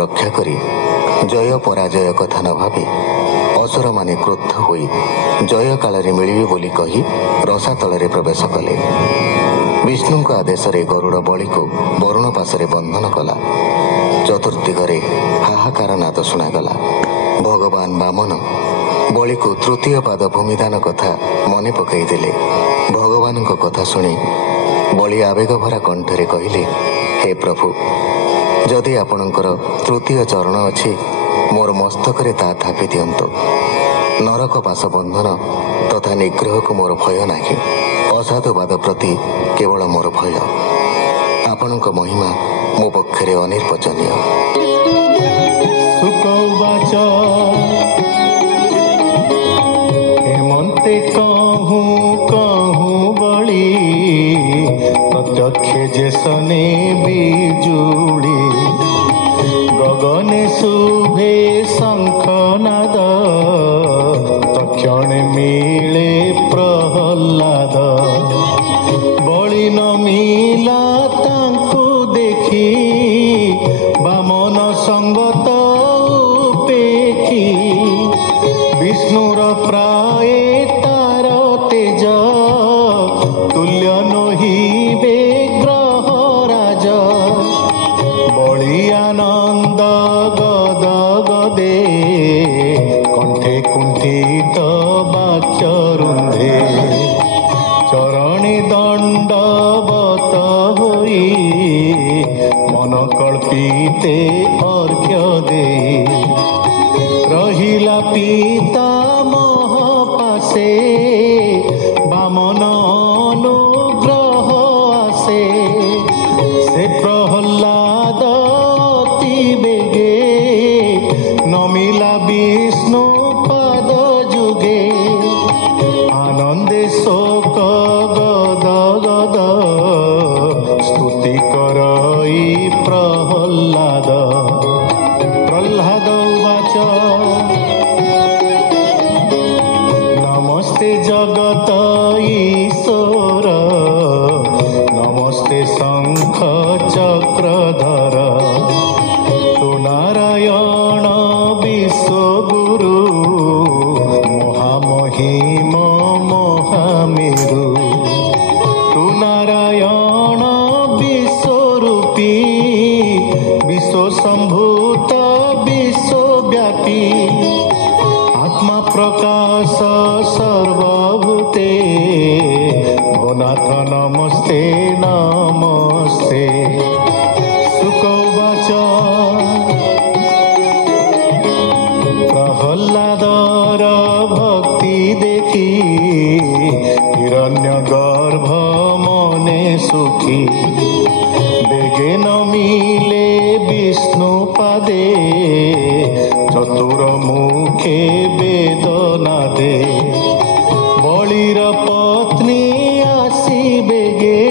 ରକ୍ଷା କରି ଜୟ ପରାଜୟ କଥା ନ ଭାବି ଅସୁରମାନେ କ୍ରୋଧ ହୋଇ ଜୟ କାଳରେ ମିଳିବେ ବୋଲି କହି ରସାତଳରେ ପ୍ରବେଶ କଲେ। ବିଷ୍ଣୁଙ୍କ ଆଦେଶରେ ଗରୁଡ଼ ବଳିକୁ ବରୁଣ ପାଶରେ ବନ୍ଧନ କଲା। ଚତୁର୍ଦିଗରେ ହାହାକାର ନାଦ ଶୁଣାଗଲା। ଭଗବାନ ବାମନ ବଳିକୁ ତୃତୀୟ ପାଦ ଭୂମିଦାନ କଥା ମନେ ପକାଇ ଦେଲେ। ଭଗବାନଙ୍କ କଥା ଶୁଣି ବଳି ଆବେଗଭରା କଣ୍ଠରେ କହିଲେ, ହେ ପ୍ରଭୁ, ଯଦି ଆପଣଙ୍କର ତୃତୀୟ ଚରଣ ଅଛି ମୋର ମସ୍ତକରେ ତା ଥାପି ଦିଅନ୍ତୁ। ନରକ ପାଶ ବନ୍ଧନ ତଥା ନିଗ୍ରହକୁ ମୋର ଭୟ ନାହିଁ। ଅସାଧୁବାଦ ପ୍ରତି କେବଳ ମୋର ଭୟ। ଆପଣଙ୍କ ମହିମା ମୋ ପକ୍ଷରେ ଅନିର୍ବଚନୀୟ। ହେମନ୍ତେ କହୁଁ କହୁଁ ବଳି ପ୍ରତ୍ୟକ୍ଷ ଯେସନେ ବିଜୁଳି ଗଗନେ ଶୁଭେ ଶଙ୍ଖନାଦ ତକ୍ଷଣେ ମିଳେ ପ୍ରହ୍ଲାଦ। ବଳି ନମିଲା ତାଙ୍କୁ ଦେଖି ବାମନ ସଙ୍ଗତ ଉପେକ୍ଷି ବିଷ୍ଣୁର ପ୍ରାୟ ତାର ତେଜ ତୁଲ୍ୟ ନୋହିବେ ଗ୍ରହରାଜ। ବଳି ଆନନ୍ଦ ଗଦ ଗଦେ କଣ୍ଠେ କୁଣ୍ଠିତ ବାକ୍ୟ ରୁନ୍ଧେ ଚରଣେ ଦଣ୍ଡବତ ହୋଇ ମନ କଳ୍ପିତେ ଅର୍ଘ୍ୟ ଦେଇ ରହିଲା ପିତାମହ ପାଶେ ବାମନ ଅନୁଗ୍ରହ ଆସେ। ସେ ପ୍ରହ୍ଲାଦ ଅତି ବେগে ନମିଲା ବିଷ୍ଣୁ ପାଦ ଯୁগে ଆନନ୍ଦେ ଶୋକ ଗଦ ଗଦ ସ୍ତୁତି କରଇ ପ୍ରହ୍ଲାଦ। ପ୍ରହ୍ଲାଦ ଉବାଚ ନମସ୍ତେ ଜଗତ ଈଶ୍ୱର ନମସ୍ତେ ଶଙ୍ଖ ଚକ୍ରଧର ତୁ ନାରାୟଣ ବିଶ୍ୱଗୁରୁ ମହାମହିମ ମହାମେରୁ। ତୁ ନାରାୟଣ ବିଶ୍ୱରୂପୀ ବିଶ୍ୱସମ୍ଭୂତ ବିଶ୍ୱବ୍ୟାପୀ আত্মা প্রকাশ সর্বভূতে ভোনাথ নমস্তে নমস্তে। শুকৌবাচ প্রহ্লাদর ভক্তি দেখি হিরণ্য গর্ভ মনে সুখী বেগে নমিলে বিষ্ণু পাদে চতুর মুখে বেদনা দে। বলির পত্নী আসি বেগে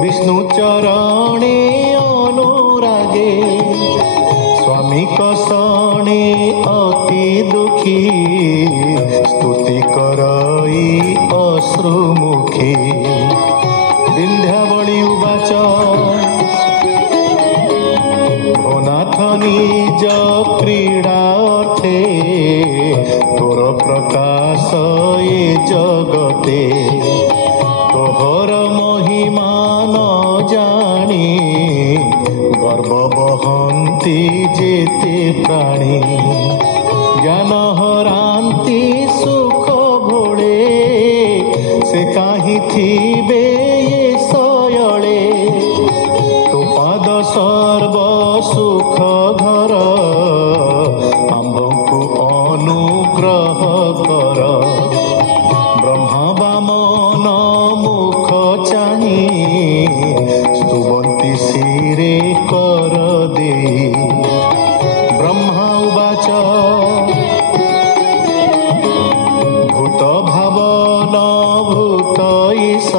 বিষ্ণু চরণে অনুরাগে স্বামী কষণে অতি দুঃখী স্তুতি করই অশ্রুমুখী। বিন্ধ্যাবলী উবাচ ভোনাথ নিজ ক্রীড়া অর্থে তোর প্রকাশ এ জগতে তোহর মহিমা ন জানি গর্ব বহন্তি যেতে প্রাণী জ্ঞান হরান্তি সুখ ভোলে সে কাহি থিবে এ শয়লে তো পাদ সর্ব সুখ ঘর আম্ভଙ୍କୁ অনুগ্রহ কর। ব্রহ্মা বামন মুখ চাহি স্তুবন্তি শিরে কর দেই। ব্রহ্মা উবাচ ভূত ভাবন ভূত ঈশ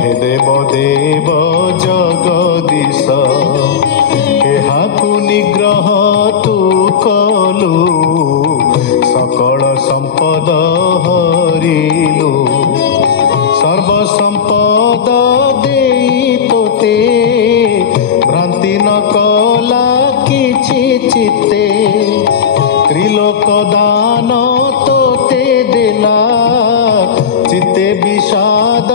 হে দেব দেব জগদীশ এহাকু নিগ্রহ তু কলু সকল সম্পদ হরিলু সর্বসম্পদ দেই তোতে ভ্রান্তি ন কলা বিষাদ